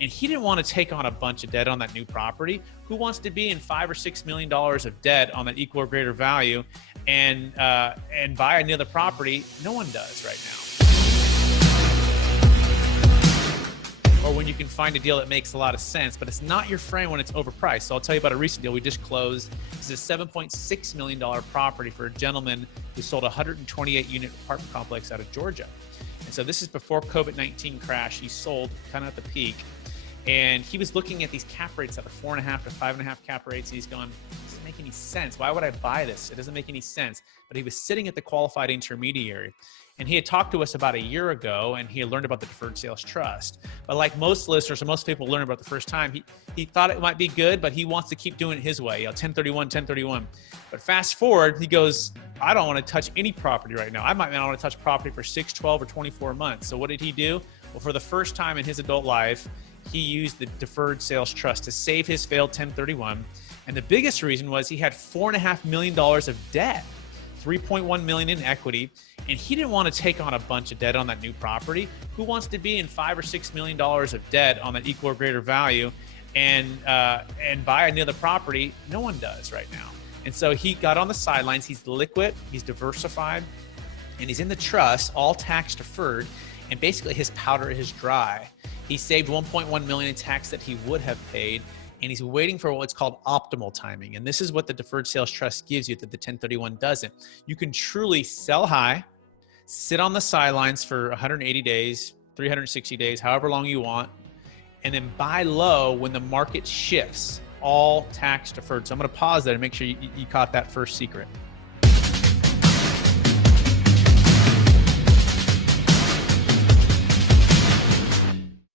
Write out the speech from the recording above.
and he didn't want to take on a bunch of debt on that new property. Who wants to be in $5 or $6 million of debt on that equal or greater value and buy another property? No one does right now. Or when you can find a deal that makes a lot of sense, but it's not your friend when it's overpriced. So I'll tell you about a recent deal we just closed. This is a $7.6 million property for a gentleman who sold a 128-unit apartment complex out of Georgia. And so this is before COVID-19 crash. He sold kind of at the peak. And he was looking at these cap rates that are 4.5 to 5.5 cap rates. And he's going, it doesn't make any sense. Why would I buy this? It doesn't make any sense. But he was sitting at the qualified intermediary. And he had talked to us about a year ago, and he had learned about the Deferred Sales Trust. But like most listeners, or most people learn about the first time, he thought it might be good, but he wants to keep doing it his way, 1031. But fast forward, he goes, I don't want to touch any property right now. I might not want to touch property for 6, 12, or 24 months. So what did he do? Well, for the first time in his adult life, he used the Deferred Sales Trust to save his failed 1031. And the biggest reason was he had $4.5 million of debt, $3.1 million in equity, and he didn't want to take on a bunch of debt on that new property. Who wants to be in $5 or $6 million of debt on that equal or greater value and buy another property? No one does right now. And so he got on the sidelines. He's liquid, he's diversified, and he's in the trust, all tax deferred, and basically his powder is dry. He saved $1.1 million in tax that he would have paid, and he's waiting for what's called optimal timing. And this is what the Deferred Sales Trust gives you that the 1031 doesn't. You can truly sell high, sit on the sidelines for 180 days, 360 days, however long you want, and then buy low when the market shifts, all tax deferred. So I'm going to pause there and make sure you caught that first secret.